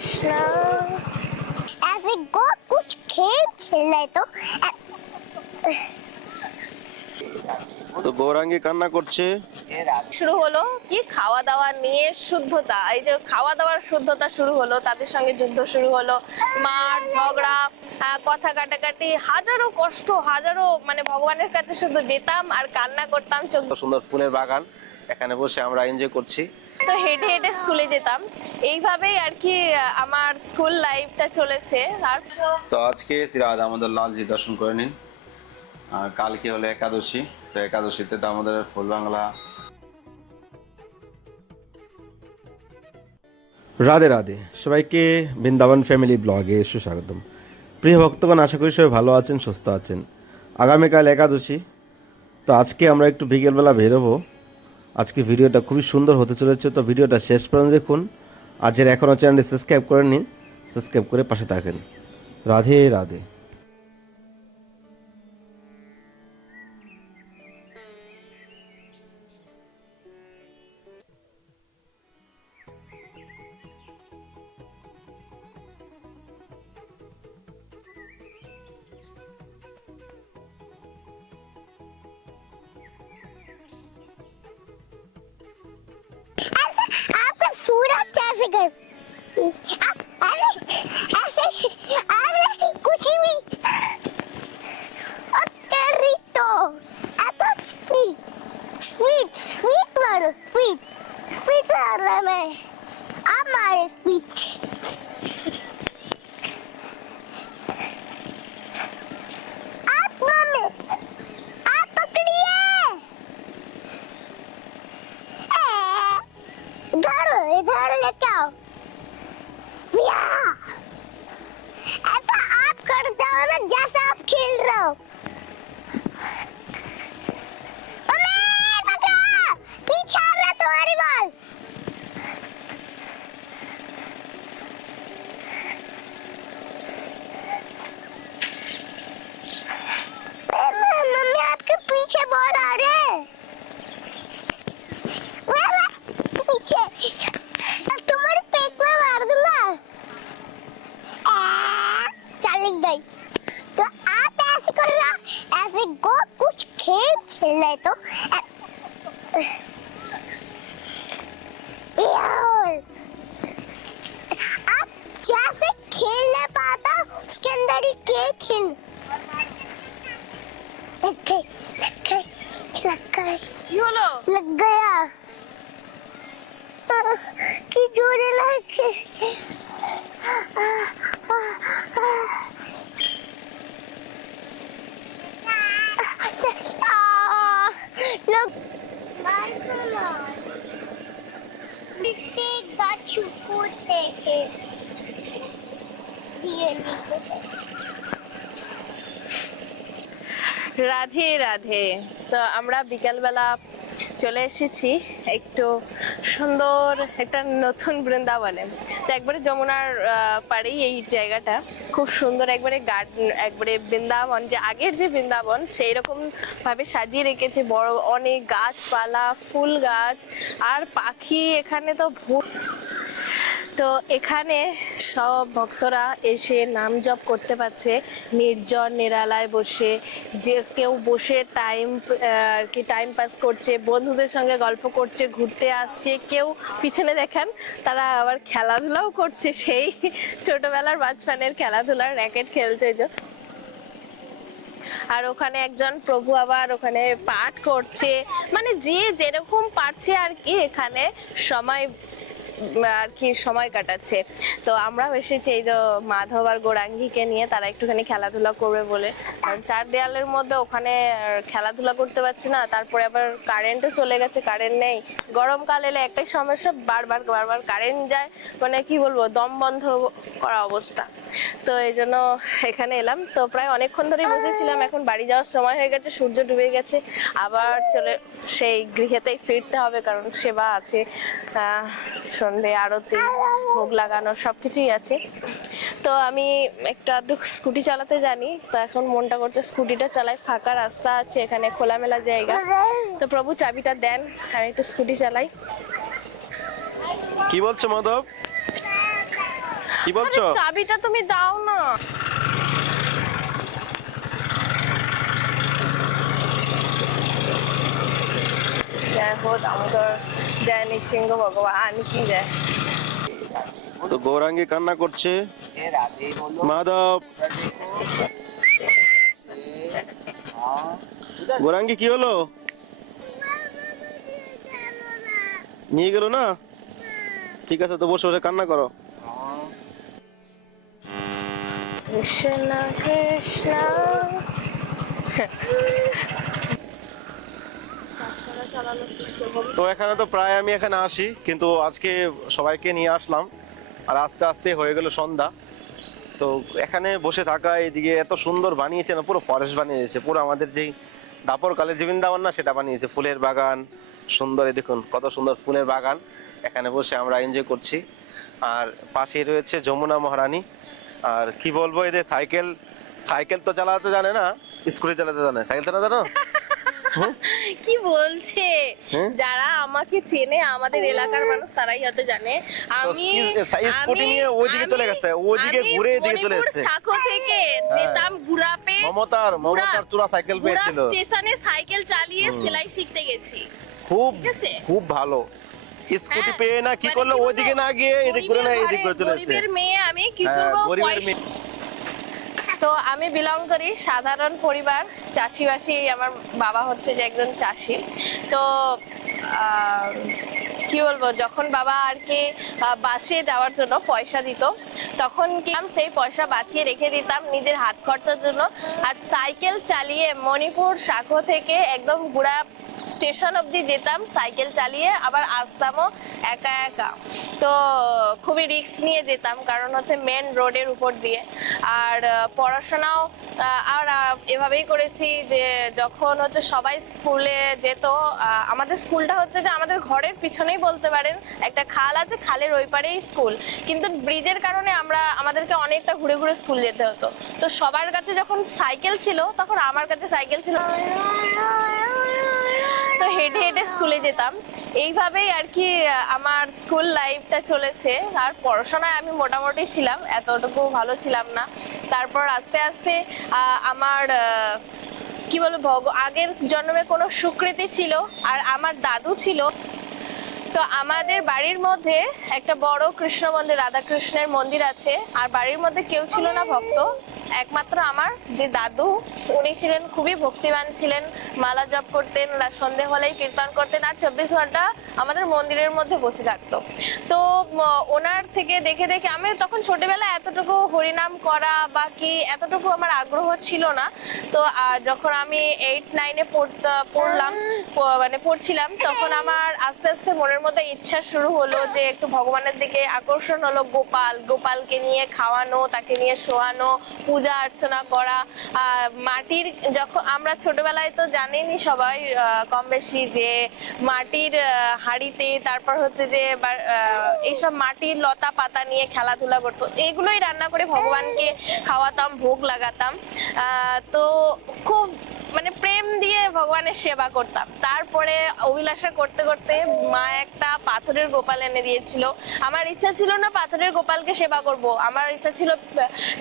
कृष्णा ऐसे को कुछ खेल खेलना है তো গৌরাঙ্গী কান্না করছে। শুরু হলো কি খাওয়া দাওয়া নিয়ে শুদ্ধতা, এই যে খাওয়া দাওয়ার শুদ্ধতা শুরু হলো, তাদের সঙ্গে যুদ্ধ শুরু হলো, মার ঝগড়া, কথা কাটাকাটি, হাজারো কষ্ট, হাজারো মানে ভগবানের কাছে শুধু যেতাম আর কান্না করতাম। চোখ সুন্দর ফুলের বাগান, এখানে বসে আমরা এনজয় করছি। তো হেঁটে হেঁটে স্কুলে যেতাম, এইভাবেই আর কি আমার স্কুল লাইফটা চলেছে। আর তো আজকে সিরাজ আমাদের লালজি দর্শন করে নিন। আর কালকে হলো একাদশী, তো একাদশীতে তো আমাদের ফুল বাংলা। রাধে রাধে সবাইকে বৃন্দাবন ফ্যামিলি ব্লগে সুস্বাগতম। প্রিয় ভক্তগণ, আশা করি সবাই ভালো আছেন, সুস্থ আছেন। আগামীকাল একাদশী, তো আজকে আমরা একটু বিকেলবেলা বেরোবো। আজকে ভিডিওটা খুবই সুন্দর হতে চলেছে, তো ভিডিওটা শেষ পর্যন্ত দেখুন। আর যারা এখনও চ্যানেলটি সাবস্ক্রাইব করে নিন, সাবস্ক্রাইব করে পাশে থাকেন। রাধে রাধে। आपका सूरज कैसे कर ऐसे कुछ भी तो स्वीट स्वीट स्वीट मारो, स्वीट स्वीट मार रहा मैं, आप मारे स्वीट। आप मम्मी आप पकड़िए, इधर इधर लेके आओ। ऐसा आप करते हो ना जैसे आप खेल रहे हो। पीछे आ रहा तुम्हारी बॉल। मम्मी आपके पीछे बॉल आ रहे हैं, पीछे तुम्हारे पेट में मार दूंगा। चल गई। तो आप ऐसे कर लो, ऐसे को कुछ खेल खेलना है तो आप जैसे खेल नहीं पाता उसके अंदर ही खेल लग गई लग गया कि जोड़े लगे। लोग गाछ कूदते हैं। রাধে রাধে। তো আমরা বিকালবেলা চলে এসেছি একটু সুন্দর একটা নতুন বৃন্দাবনে। তো একবারে যমুনার পাড়েই এই জায়গাটা, খুব সুন্দর একবারে গার্ডেন, একবারে বৃন্দাবন, যে আগের যে বৃন্দাবন সেই রকম ভাবে সাজিয়ে রেখেছে। বড় অনেক গাছপালা, ফুল গাছ আর পাখি, এখানে তো তো এখানে সব ভক্তরা এসে নাম জপ করতে পারছে নির্জন নিরালায় বসে। যে কেউ বসে আর কি টাইম পাস করছে, বন্ধুদের সঙ্গে গল্প করছে, ঘুরতে আসছে। কেউ পিছনে দেখেন তারা আবার খেলাধুলাও করছে, সেই ছোটবেলার বাচ্চানের খেলাধুলার র্যাকেট খেলছে যে। আর ওখানে একজন প্রভু আবার ওখানে পাঠ করছে, মানে যে যেরকম পারছে আর কি এখানে সময় আর কি সময় কাটাচ্ছে। তো আমরাও এসেছি এই যে মাধব আর গৌরাঙ্গীকে নিয়ে, তারা একটুখানি খেলাধুলা করবে বলে। কারণ চার দেয়ালের মধ্যে ওখানে খেলাধুলা করতে পারছি না। তারপরে আবার কারেন্টও চলে গেছে, কারেন্ট নেই। গরমকাল এলে একটাই সমস্যা, বারবার কারেন্ট যায়, মানে কি বলবো, দম বন্ধ করা অবস্থা। তো এই জন্য এখানে এলাম। তো প্রায় অনেকক্ষণ ধরেই বসেছিলাম, এখন বাড়ি যাওয়ার সময় হয়ে গেছে, সূর্য ডুবে গেছে। আবার চলে সেই গৃহেতেই ফিরতে হবে, কারণ সেবা আছে, সন্ধে আরতি, ভোগ লাগানো সবকিছুই আছে। তো আমি একটু স্কুটি চালাতে জানি, তো এখন মনটা করছে স্কুটিটা চালাই। ফাঁকা রাস্তা আছে এখানে, খোলামেলা জায়গা। তো প্রভু চাবিটা দেন, আমি একটু স্কুটি চালাই। কি বলছো মাধব? কি বলছো? আরে চাবিটা তুমি দাও না। জয় হো দামোদর, জয় নৃসিংহ ভগবান কি জয়। তো গৌরাঙ্গী কান্না করছে। মাধব, গৌরাঙ্গী কি হলো? নিয়ে গেল না? ঠিক আছে, তো বসে বসে কান্না করো। কৃষ্ণ কৃষ্ণ। তো এখানে তো প্রায় আমি এখানে আসি, কিন্তু আজকে সবাইকে নিয়ে আসলাম আর আস্তে আস্তে হয়ে গেল সন্ধ্যা। তো এখানে বসে থাকা, এদিকে এত সুন্দর বানিয়েছে না, পুরো ফরেস্ট বানিয়েছে, পুরো আমাদের যেই দাপর কালের যে বৃন্দাবন না, সেটা বানিয়েছে। ফুলের বাগান সুন্দর, এই দেখুন কত সুন্দর ফুলের বাগান। এখানে বসে আমরা এনজয় করছি। আর পাশেই রয়েছে যমুনা মহারানী। আর কি বলবো, এদের সাইকেল সাইকেল তো চালাতে জানে না, স্কুটি চালাতে জানে। সাইকেল চালাতে জানো? কি বলছে? হ্যাঁ? যারা আমাকে চেনে, আমাদের এলাকার মানুষ, তারাই হয়তো জানে। আমি স্কুটি নিয়ে ওইদিকে চলে গেছে, ওইদিকে ঘুরে এদিকে চলে এসেছে। সাঁকো থেকে যেতাম গুড়াপে, মমতার চূড়া সাইকেল পেয়েছিল, স্টেশনে সাইকেল চালিয়ে সেলাই শিখতে গেছি। খুব ঠিক আছে? খুব ভালো। স্কুটি হ্যাঁ, পেয়ে না কি মানে করলো, কি ওইদিকে বলবো, না গিয়ে এদিক করে না এদিক করে চলে এসেছে। গরিবের মেয়ে আমি, কি হ্যাঁ, করবো, গরিবের পয়সা। মেয়ে। তো আমি বিলং করি সাধারণ পরিবার, চাষিবাসী। আমার বাবা হচ্ছে যে একজন চাষি। তো কি বলবো, যখন বাবা আর কি বাসে যাওয়ার জন্য পয়সা দিত, তখন কি সেই পয়সা বাঁচিয়ে রেখে দিতাম নিজের হাত খরচার জন্য। আর সাইকেল চালিয়ে মণিপুর সাঁকো থেকে একদম গুড়া স্টেশন অবধি যেতাম সাইকেল চালিয়ে, আবার আসতামও একা একা। তো খুবই রিস্ক নিয়ে যেতাম, কারণ হচ্ছে মেন রোডের উপর দিয়ে। আর পড়াশোনাও আর এভাবেই করেছি যে যখন হচ্ছে সবাই স্কুলে যেত, আমাদের স্কুলটা হচ্ছে যে আমাদের ঘরের পিছনেই বলতে পারেন, একটা খাল আছে, খালের ওই পারেই স্কুল। কিন্তু ব্রিজের কারণে আমাদেরকে অনেকটা ঘুরে ঘুরে স্কুল যেতে হতো। তো সবার কাছে যখন সাইকেল ছিল, তখন আমার কাছে সাইকেল ছিল, তো হেঁটে হেঁটে স্কুলে যেতাম। এইভাবেই আর কি আমার স্কুল লাইফটা চলেছে। আর পড়াশোনায় আমি মোটামুটি ছিলাম, এতটুকু ভালো ছিলাম না। তারপর আস্তে আস্তে আমার কি বলবো, আগের জন্মে কোনো সুকৃতি ছিল, আর আমার দাদু ছিল। তো আমাদের বাড়ির মধ্যে একটা বড় কৃষ্ণ মন্দির, রাধা কৃষ্ণের মন্দির আছে। আর বাড়ির মধ্যে কেউ ছিল না ভক্ত, একমাত্র আমার যে দাদু, উনি ছিলেন খুবই ভক্তিমান ছিলেন, মালা জপ করতেন, সন্ধে হলেই কীর্তন করতেন, আর 24 ঘন্টা আমাদের মন্দিরের মধ্যে বসে থাকতো। তো ওনার থেকে দেখে দেখে আমি তখন ছোটবেলায় এতটুকু হরিনাম করা বা কি এতটুকু আমার আগ্রহ ছিল না। তো যখন আমি 8-9-এ পড়ছিলাম, তখন আমার আস্তে আস্তে মনের মধ্যে ইচ্ছা শুরু হলো যে একটু ভগবানের দিকে আকর্ষণ হলো। গোপালকে নিয়ে খাওয়ানো, তাকে নিয়ে শোয়ানো, পূজা অর্চনা করা। মাটির, যখন আমরা ছোটবেলায় তো জানেনই সবাই কম বেশি, যে মাটির হাঁড়িতে, তারপর হচ্ছে যে এইসব মাটির লতা পাতা নিয়ে খেলাধুলা করতো, এগুলোই রান্না করে ভগবানকে খাওয়াতাম, ভোগ লাগাতাম। তো খুব মানে প্রেম দিয়ে ভগবানের সেবা করতাম। তারপরে অভিলাষা করতে করতে মা একটা পাথরের গোপাল এনে দিয়েছিল। আমার ইচ্ছা ছিল না পাথরের গোপালকে সেবা করব, আমার ইচ্ছা ছিল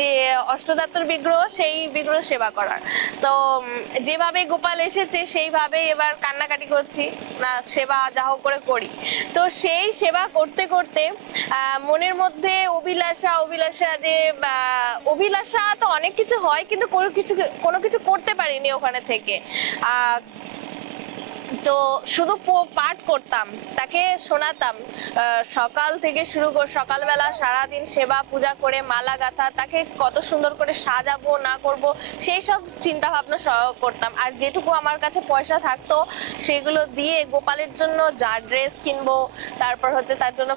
যে অষ্টধাতুর বিগ্রহ, সেই বিগ্রহ সেবা করার। তো যেভাবে গোপাল এসেছে সেইভাবেই এবার কান্নাকাটি করছি, না সেবা যা হোক করে করি। তো সেই সেবা করতে করতে মনের মধ্যে অভিলাষা যে অভিলাষা তো অনেক কিছু হয়, কিন্তু কোনো কিছু করতে পারিনি ওখানে থেকে। তো শুধু পাঠ করতাম, তাকে শোনাতাম। সকাল থেকে শুরু করে সকালবেলা সারাদিন সেবা পূজা করে মালা গাঁথা, তাকে কত সুন্দর করে সাজাবো না করব, সেই সব চিন্তা ভাবনা করতাম। আর যেটুকু আমার কাছে পয়সা থাকতো সেগুলো দিয়ে গোপালের জন্য যা ড্রেস কিনবো, তারপর হচ্ছে তার জন্য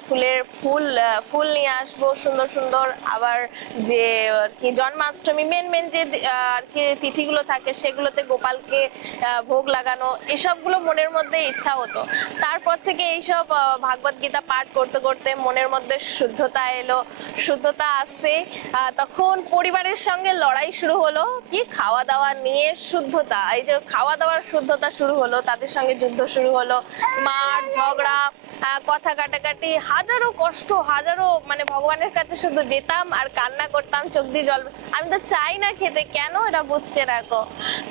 ফুল নিয়ে আসবো সুন্দর সুন্দর। আবার যে আর কি জন্মাষ্টমী মেন যে আর কি তিথিগুলো থাকে, সেগুলোতে গোপালকে ভোগ লাগানো, এসবগুলো মনের মধ্যে ইচ্ছা হতো। তারপর থেকে এইসব ভাগবত গীতা পাঠ করতে করতে মনের মধ্যে শুদ্ধতা এলো। শুদ্ধতা আসতে তখন পরিবারের সঙ্গে লড়াই শুরু হলো, কি খাওয়া দাওয়া নিয়ে শুদ্ধতা, এই যে খাওয়া দাওয়ার শুদ্ধতা শুরু হলো, তাদের সঙ্গে যুদ্ধ শুরু হলো, মার ঝগড়া, কথা কাটাকাটি, হাজারো কষ্ট, হাজারো মানে ভগবানের কাছে শুধু যেতাম আর কান্না করতাম, চোখ দিয়ে জল, আমি তো চাই না খেতে, কেন এটা বুঝছে না গো।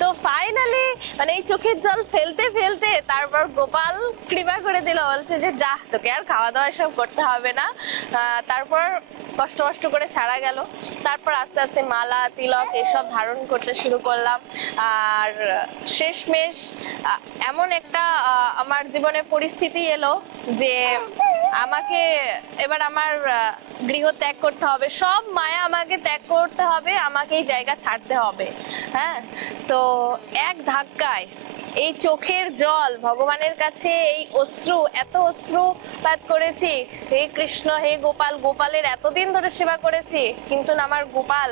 তো ফাইনালি মানে এই চোখের জল ফেলতে ফেলতে তারপর গোপাল কৃপা করে দিল, বলছে যে যা তোকে আর খাওয়া দাওয়া সব করতে হবে না। তারপর কষ্ট কষ্ট করে ছাড়া গেল। তারপর আস্তে আস্তে মালা তিলক এসব ধারণ করতে শুরু করলাম। আর শেষমেশ এমন একটা আমার জীবনে পরিস্থিতি এলো যে আমাকে এবার আমার গৃহ ত্যাগ করতে হবে, সব মায়া আমাকে ত্যাগ করতে হবে, আমাকে এই জায়গা ছাড়তে হবে। হ্যাঁ, তো এক ধাক্কায় এই চোখের জল ভগবানের কাছে, এই অশ্রু, এত অশ্রুপাত করেছি, হে কৃষ্ণ হে গোপাল, গোপালের এতদিন ধরে সেবা করেছি কিন্তু আমার গোপাল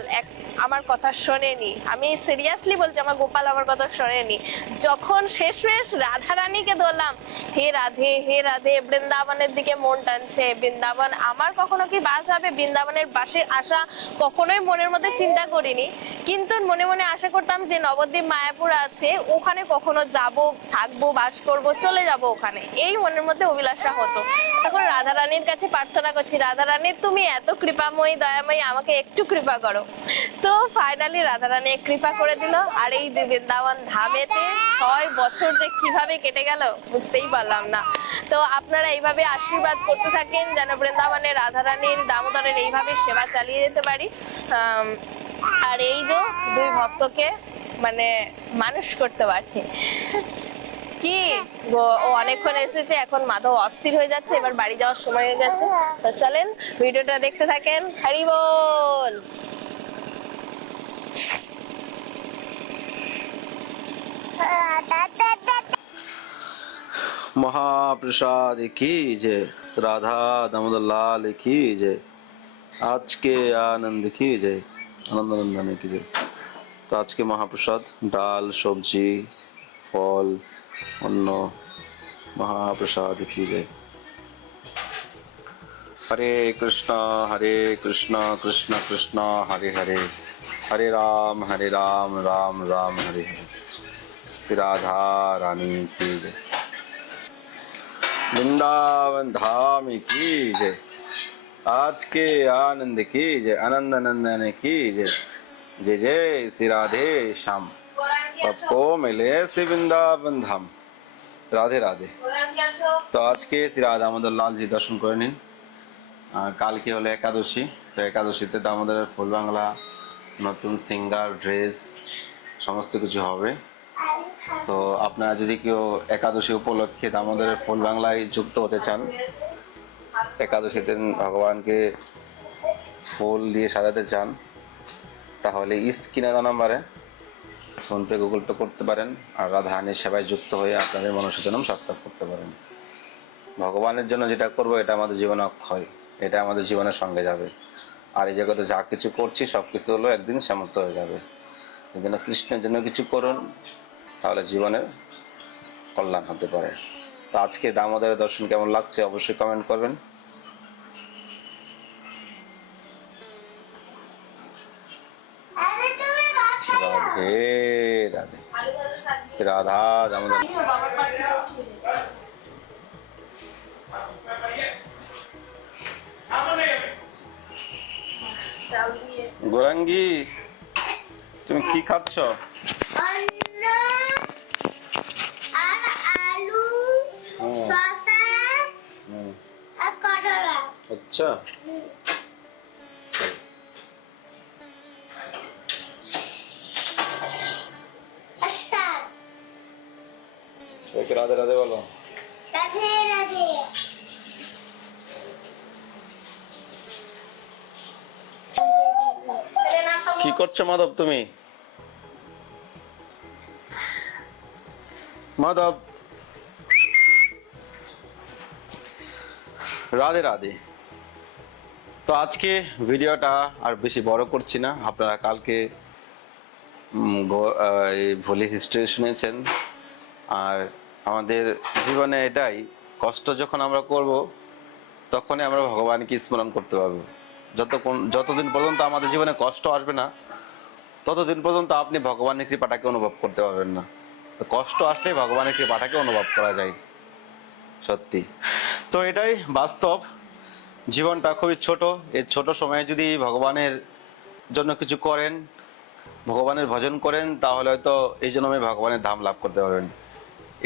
আমার কথা শোনেনি। আমি সিরিয়াসলি বলছি, আমার গোপাল আমার কথা শোনেনি। যখন শেষমেশ রাধা রানীকে ধরলাম, হে রাধে হে রাধে, বৃন্দাবনের দিকে মন টানছে, বৃন্দাবন আমার কখনো কি বাস হবে, বৃন্দাবনের বাসের আশা কখনোই মনের মধ্যে চিন্তা করিনি, কিন্তু মনে মনে আশা করতাম যে নবদ্বীপ মায়াপুর আছে, ওখানে কখনো যাব, থাকবো, বাস করব, চলে যাব ওখানে, এই মনের মধ্যে অভিলাষা হতো। তখন রাধা রানীর কাছে প্রার্থনা করছি, রাধা রানী তুমি এত কৃপাময়ী দয়াময়ী, আমাকে একটু কৃপা করো। তো ফাইনালি রাধা রানী কৃপা করে দিল। আর এই বৃন্দাবন ধামেতে 6 বছর যে কিভাবে কেটে গেল বুঝতেই পারলাম না। তো আপনারা এইভাবে আশীর্বাদ করতে থাকেন যেন বৃন্দাবনের রাধা রানীর, দামোদরের এইভাবে সেবা চালিয়ে যেতে পারি। আর এই যে 2 ভক্তকে মানে মানুষ করতে পারি। কি ও অনেকক্ষণ এসেছে, এখন মাধব অস্থির হয়ে যাচ্ছে, এবার বাড়ি যাওয়ার সময় হয়ে গেছে। তো চলেন ভিডিওটা দেখতে থাকেন। হরি বল। महाप्रसाद की जय, राधा दामोदर लाल की जय, आज के आनंद की जय, आनंद नंदन की जय। तो आज के महाप्रसाद डाल सब्जी फल अन्न महाप्रसाद की जय। हरे कृष्णा कृष्ण कृष्ण हरे हरे, हरे राम राम राम हरे हरे। राधा रानी की जय, वृंदावन धाम की जय, आज के आनंद की जय, आनंद नंदन की जय, जय जय श्री राधे श्याम, सबको मिले श्री वृंदावन धाम। राधे राधे। तो आज के श्री राधा दामोदर लाल जी दर्शन করে নিন। কাল কি হলো একাদশী, তো একাদশীতে দামোদরের ফুল বাংলা নতুন সিঙ্গার ড্রেস সমস্ত কিছু হবে। তো আপনারা যদি কেউ একাদশী উপলক্ষে দামোদরের ফুল বাংলায় যুক্ত হতে চান, একাদশীতে ভগবানকে ফুল দিয়ে সাজাতে চান, তাহলে স্ক্রিনে দেওয়া নম্বরে ফোনপে গুগল পে করতে পারেন আর রাধা রানীর সেবায় যুক্ত হয়ে আপনাদের মনস্কামনা সার্থক করতে পারেন। ভগবানের জন্য যেটা করবো এটা আমাদের জীবনে অক্ষয়, এটা আমাদের জীবনের সঙ্গে যাবে। আর এই জগতে যা কিছু করছি সব কিছু হলো একদিন সমাপ্ত হয়ে যাবে। এই জন্য কৃষ্ণের জন্য কিছু করুন, তাহলে জীবনের কল্যাণ হতে পারে। তো আজকে দামোদরের দর্শন কেমন লাগছে অবশ্যই কমেন্ট করবেন। রাধে রাধে। রাধা দামোদর। গোরাঙ্গি তুমি কি খাচ্ছ? আচ্ছা, রাধে রাধে বলো। রাধে রাধে। কি করছো মাধব তুমি? মাধব রাধে রাধে। তো আজকে ভিডিওটা আর বেশি বড় করছি না, আপনারা কালকে ভোলি হিস্ট্রি শুনেছেন। আর আমাদের জীবনে এটাই, কষ্ট যখন আমরা করব তখনই আমরা ভগবানকে স্মরণ করতে পারবো। যতদিন পর্যন্ত আমাদের জীবনে কষ্ট আসবে না, ততদিন পর্যন্ত আপনি ভগবানের কৃপাটাকে অনুভব করতে পারবেন না। তো কষ্ট আসলে ভগবানের কৃপাটাকে অনুভব করা যায়, সত্যি। তো এটাই বাস্তব। জীবনটা খুবই ছোট, এই ছোট সময়ে যদি ভগবানের জন্য কিছু করেন, ভগবানের ভজন করেন, তাহলে হয়তো এই জন্যই ভগবানের ধাম লাভ করতে পারবেন।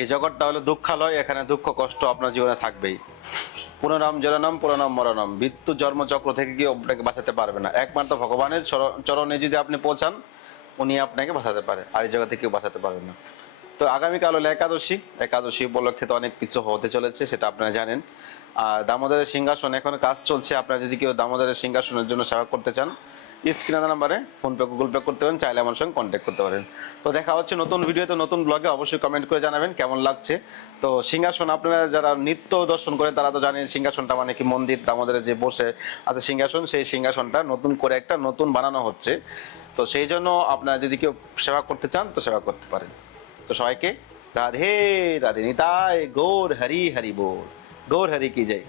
এই জগৎটা হলো দুঃখালয়, এখানে দুঃখ কষ্ট আপনার জীবনে থাকবেই। পুনরাম জননম পুনরাম মরণম, মৃত্যু জন্মচক্র থেকে কেউ আপনাকে বাঁচাতে পারবে না। একমাত্র ভগবানের চরণে যদি আপনি পৌঁছান, উনি আপনাকে বাঁচাতে পারে, আর এই জগতে কেউ বাঁচাতে পারবে না। তো আগামীকাল হলো একাদশী। একাদশী উপলক্ষে তো অনেক কিছু হতে চলেছে, সেটা আপনারা জানেন। আর দামোদরের সিংহাসন এখন কাজ চলছে। আপনারা যদি কেউ দামোদরের সিংহাসনের জন্য সেবা করতে চান, স্ক্রিনে নাম্বারে ফোনপে গুগল পে করতে পারেন, চাইলে আমার সঙ্গে কন্ট্যাক্ট করতে পারেন। তো দেখা হচ্ছে নতুন ভিডিওতে, নতুন ব্লগে। অবশ্যই কমেন্ট করে জানাবেন কেমন লাগছে। তো সিংহাসন আপনারা যারা নিত্য দর্শন করে তারা তো জানেন সিংহাসনটা মানে কি, মন্দির দামোদরের যে বসে আছে সিংহাসন, সেই সিংহাসনটা নতুন করে একটা নতুন বানানো হচ্ছে। তো সেই জন্য আপনারা যদি কেউ সেবা করতে চান তো সেবা করতে পারেন। তো সবাইকে রাধে রাধে, নিতাই গৌর হরি হরি বল, গৌর হরি কি জয়।